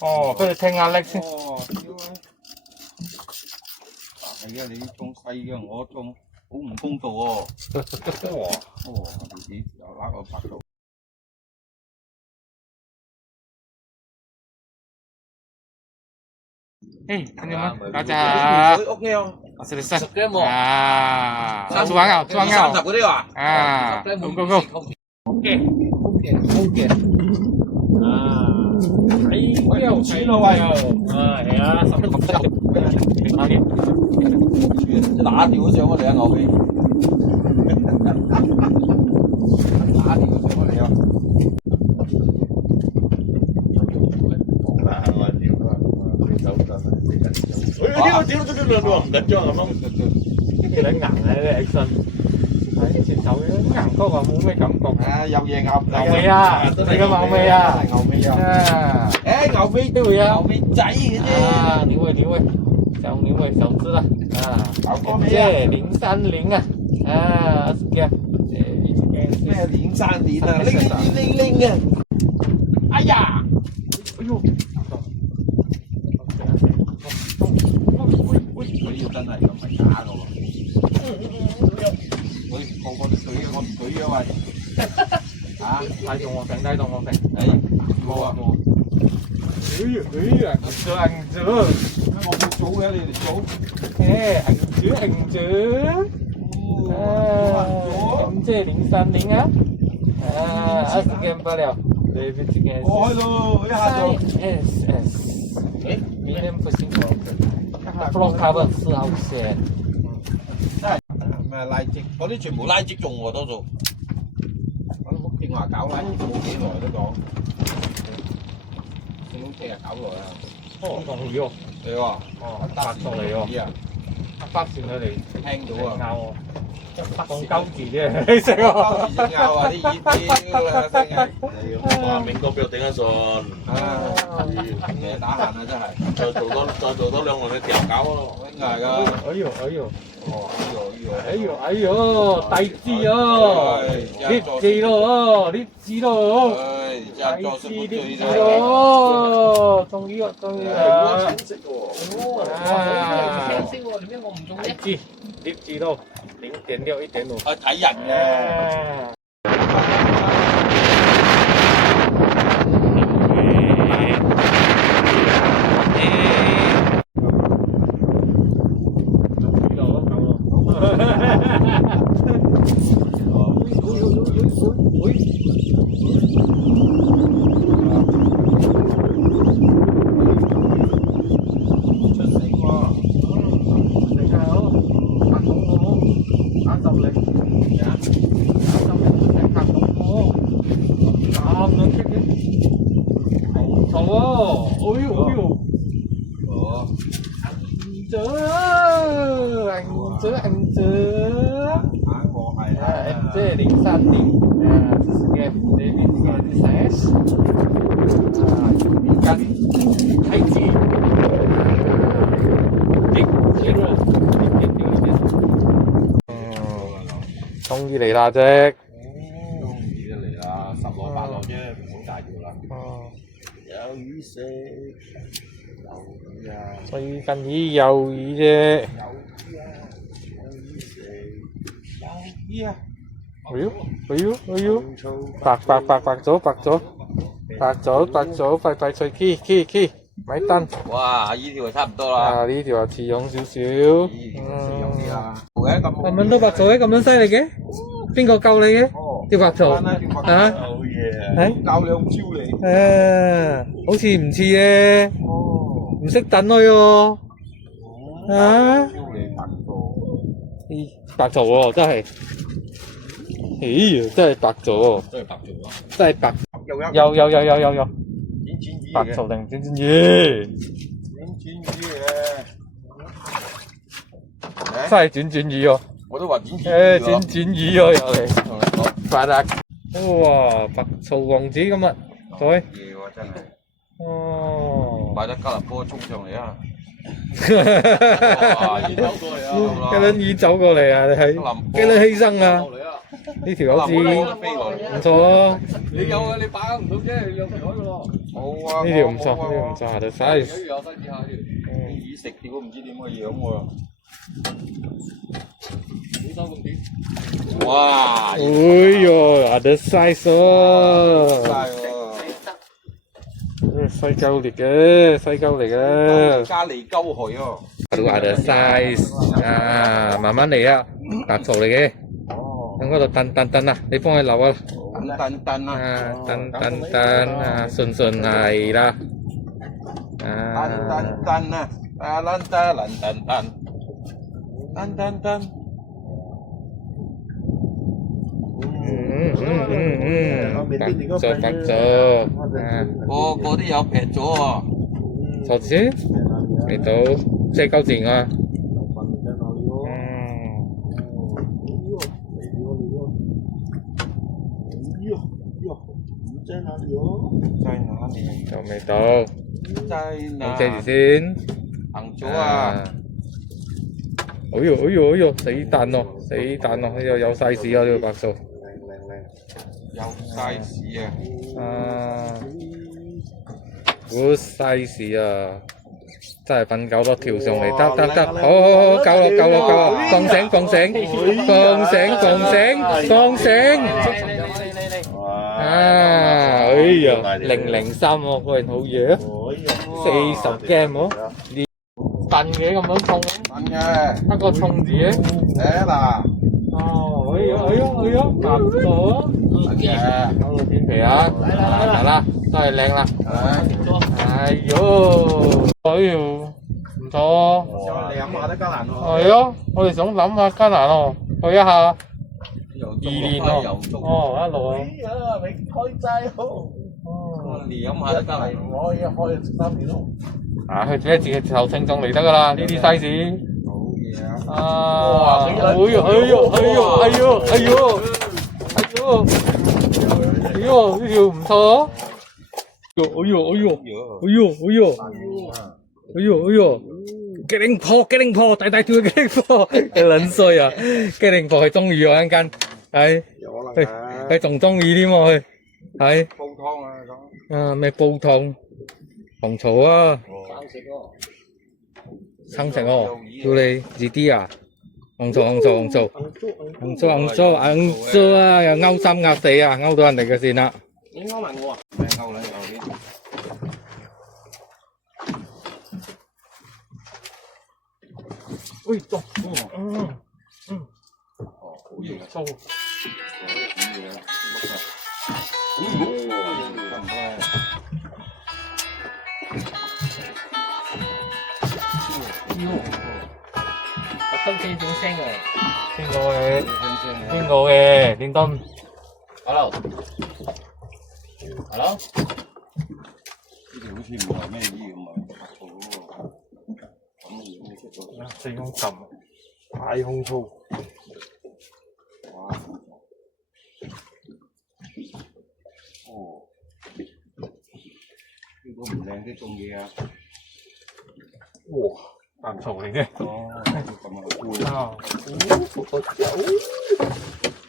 哦，佢哋聽下叻先。哦，屌啊！係啊，你種細嘅，我種好唔公道喎。哇！哦，你又拉個白度。看见吗？大家好， OK 哦。selesai. 10 game啊，tuang out, tuang out. 30嗰啲啊？啊，go go go. OK. OK。啊，有錢咯喂！係啊，10 打掉咗上我哋啊牛尾，打掉咗上我哋啊！呢個屌都兩唔緊張咁咯，啲嘢硬咧起身，喺前頭硬多啊，冇咩感覺。啊，有嘢牛尾啊，你個牛尾啊，牛尾啊！啊，誒牛尾對呀，牛尾仔嘅啫。啊，牛尾，小牛尾小隻啦，啊，這030啊，啊，20 game，咩030啊？拎啊！哎呀！哎呦！佢要真係咁係假嘅喎。佢個個都舉嘅，我唔舉嘅喂。啊！帶動我頂，帶動我頂。誒，冇啊冇。硬著，我冇做嘅，你哋做。硬著。MJ 030啊，啊，20 game 不了，baby 這個我去咯，一下就。SS，誒，medium 不行，floor cover 4號線。咩拉積？嗰啲全部拉積用喎，多數。我都冇正話搞拉積冇幾耐都講。正宗車啊，搞耐啊。哦，同意喎。係喎。哦，白咗嚟喎。北線佢哋聽到啊。拗我。講鳩字啫，你識喎？鳩字就拗啊！啲耳標啦，真係。哇！明哥俾我頂一順，嘢打閒啊，真係。再做多2輪嘅調教咯。應該係㗎。哎呦，大字哦，劣字咯，劣字咯，大字劣字咯，終於啊！橙色喎，啊，青色喎，點解我唔中咧？劣字咯，0.6 1.5。睇人嘅。anh chưa MJ 030 game David CS ikan IG終於嚟啦啫，終於都嚟啦，10攞8攞啫，唔好大叫啦。有魚食，有魚啊！最近魚有魚啫。哎呦，白咗，快脆 key，咪燈。哇！呢條差唔多啦。啊，呢條似樣少少。咁樣都白做嘅，咁樣犀利嘅？邊個教你嘅？條白做啊？好嘢！教兩招嚟。好似唔似嘅，唔識等佢喎。啊？白做喎，真係。真係白做喎。真係白。有。白做定轉轉魚？真係轉轉魚喎。我都話轉轉魚。轉轉魚喎又嚟。發達。哇！白醋王子今日，各位。嘢喎真係。哦。買得加勒波衝上嚟啊！哇！魚走過嚟啊！幾輪魚走過嚟啊！你係幾輪犧牲啊？呢條好似唔錯啊！你有啊？你把握唔到啫，你有條海噶咯。冇啊！呢條唔錯，呢條唔錯，下條 size。有新試下條。魚食條唔知點嘅樣喎。幾多咁短？哇！哎呦，ada size 喎，西溝嚟嘅，西溝嚟嘅。加嚟溝佢哦。Baru ada size，啊，慢慢嚟啊，白醋嚟嘅。喺嗰度燉啊，你幫佢留啊。燉啊。啊，燉啊，順係啦。啊。燉啊，啊燉。白咗，個啲有劈咗啊！錯先，嚟到即係鳩錢啊！在哪裡？仲未到，在借住先。行咗啊！哎呦，死蛋咯！呢個有 size 啊，呢個白數。有 size 啊！啊 ，good size 啊！真係瞓覺都跳上嚟，得，好，夠啦！放醒！啊，哎呀，003喎，個人好嘢，40 game 喎，燉嘅咁樣沖，燉嘅，得個沖字嘅，嗱，哦，哎呀，夾咗，嘅，片皮啊，嚟啦，真係靚啦，哎呦，唔錯，你飲下得加蘭喎，係咯，我哋想諗下加拿咯，去一下。2年咯，哦，一路啊，你開齋好，你飲下得加蘭，我可以開3年咯，啊，佢自己頭稱重嚟得噶啦，呢啲 size，好嘢啊，啊，哎呦，呢條唔錯啊，哎呦，機靈婆，大條嘅機靈婆，你撚衰啊！機靈婆係中意我一間，係，佢仲中意添喎，係，煲湯啊咁，啊咩煲湯，紅槽啊，生食哦，叫你遲啲啊，紅槽啊，又勾三勾四啊，勾到人哋嘅線啦，你勾埋我啊？咪勾啦，有啲。喂，多，好嘢啊！粗，特登聽種聲嘅，邊個嘅？電燈 ，hello，呢條好似唔係咩嘢咁啊，咁嘅樣你出咗，四公撳，大控粗，哇！哦，呢個唔靚啲種嘢啊！哇，白槽嚟嘅，哦，咁啊，啊，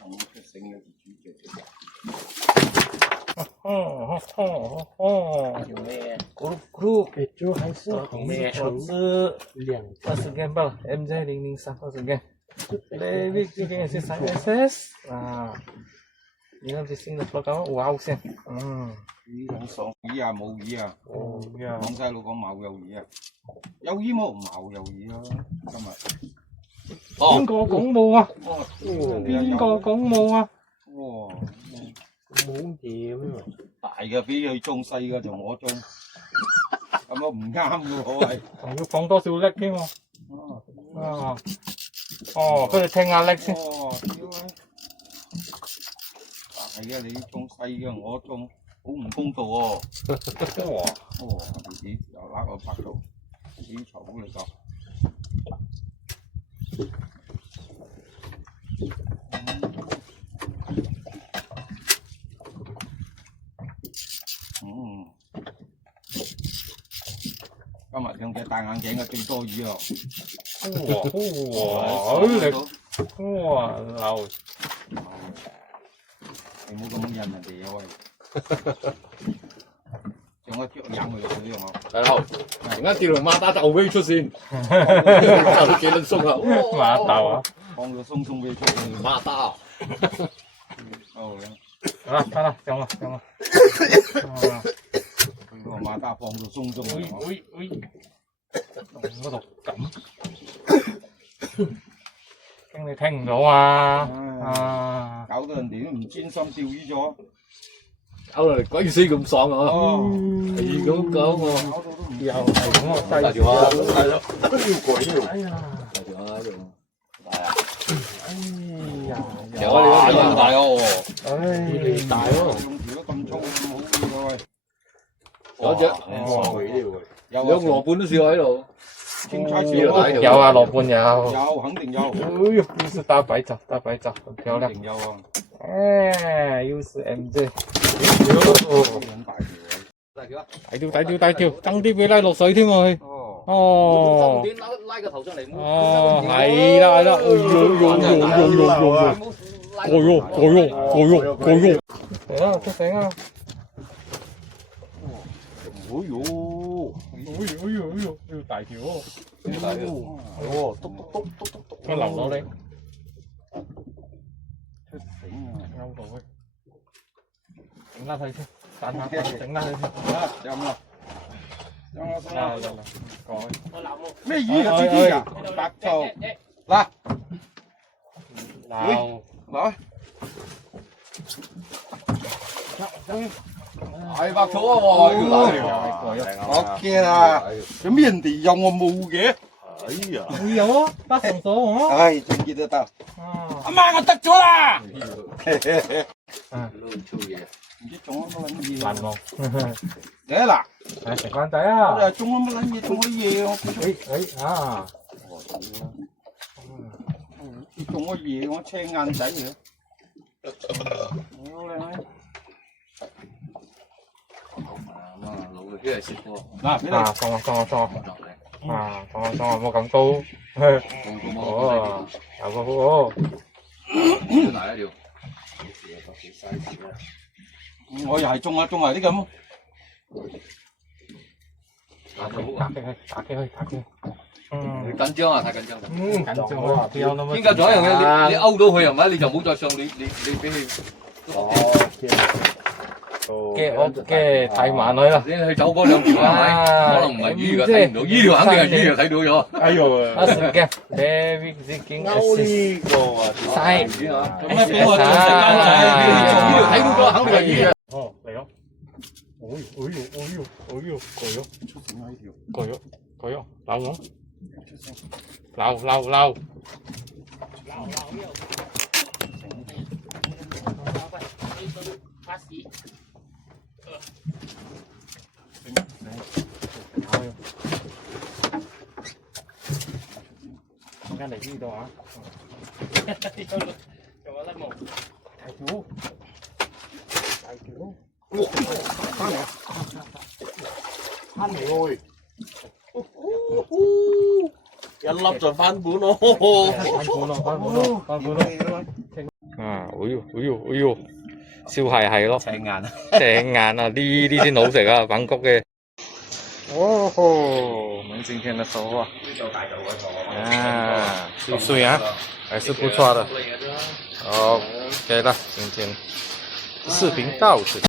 咁出聲嘅主席。有咩？group 就還是紅咩？我是20件吧，MJ003 20件。Levi 今天也是3SS 啊，你那啲新的 program 哇好先，呢種爽魚啊冇魚啊，哦呀，廣西佬講冇有魚啊，有魚冇冇有魚啊，今日。邊個講冇啊？哦，邊個講冇啊？哇！冇嘢咩？大嘅俾佢種，細嘅就我種，咁啊唔啱嘅喎係。仲要放多少力添喎？啊，哦，佢哋聽下力先。哦，屌啊！大嘅你種，細嘅我種，好唔公道喎。哇！哦，你又拉個白度，啲草嚟㗎。今日兩隻戴眼鏡嘅最多魚啊！哇，流冇咁引人哋啊喂。仲有養佢就呢樣啊。係啦，而家跌落馬打就尾出線，都幾撚鬆啊！馬豆啊！放個鬆鬆俾出線，馬打。哦，好啦，得啦，上啦，上啦。個馬打放到鬆鬆嘅。喂，嗰度咁，驚你聽唔到啊！啊！搞到人哋都唔專心釣魚咗。搞到嚟鬼死咁爽啊！哦，係咁講喎，搞到都唔又係咁啊！大條啊！係咯，都要鬼哎呀！大條啊！呢度大啊！哎呀！有啊，你咁大哦！唉，你大喎！用條都咁粗，咁好嘢嘅喂。有隻有兩個羅半都笑喺度，青菜有有啊，羅半有。有，肯定有。哎呦，又是大白爪，大白爪，很漂亮肯。定有啊。哎，又是 MJ。咁大條嘅。大條，爭啲俾拉落水添喎佢。哦。哦。拉個頭上嚟。哦，係啦。哎呦，嚟啦，出繩啊！大條喎。大條。哦，篤。佢流落嚟。出繩啊！勾到佢。整甩佢先，散下，整甩佢先。啊，有冇啊？有。講。咩魚啊？知啲㗎？白醋。嗱，鬧。來。係白草啊！哇，要打嚟我驚啊！有咩人哋有我冇嘅？哎呀！會有啊，得上咗我。唉，仲見得得。啊。阿媽，我得咗啦！撈粗嘢，唔知中咗乜撚嘢。難忘。嚟嗱，嚟食飯仔我啊！就係中咗乜撚嘢，中咗嘢我。啊！中咗嘢，我青眼仔嘅。好靚咩？老嘅啲係蝕喎。嗱，俾你。啊，放啊，放冇咁高。哦，有個好。大一條。我又係中下啲咁。打擊佢。你緊張啊！太緊張啦。緊張啊！邊有那麼？應該仲有一樣嘢，你勾到佢係咪？你就唔好再上，你俾佢。嘅太慢佢啦。你去走嗰兩條係咪？可能唔係魚㗎，睇唔到。呢條肯定係魚，睇到咗。哎呦！啊，是嘅，David Ziking assist。晒。咁咩俾我做成眼仔？呢條睇到咗，肯定係魚。哦，嚟咯！哎呦，出繩啊！呢條。過咗，撈咗，撈。而家嚟呢度啊！做乜甩毛？大條，翻嚟喎！一粒就翻本咯。翻本咯。啊！哎呦，燒係咯，青眼。正眼啊！呢啲先好食啊，滾谷嘅。哦吼，我們今天的收穫啊，水啊，還是不錯的。OK 了，今天視頻到此。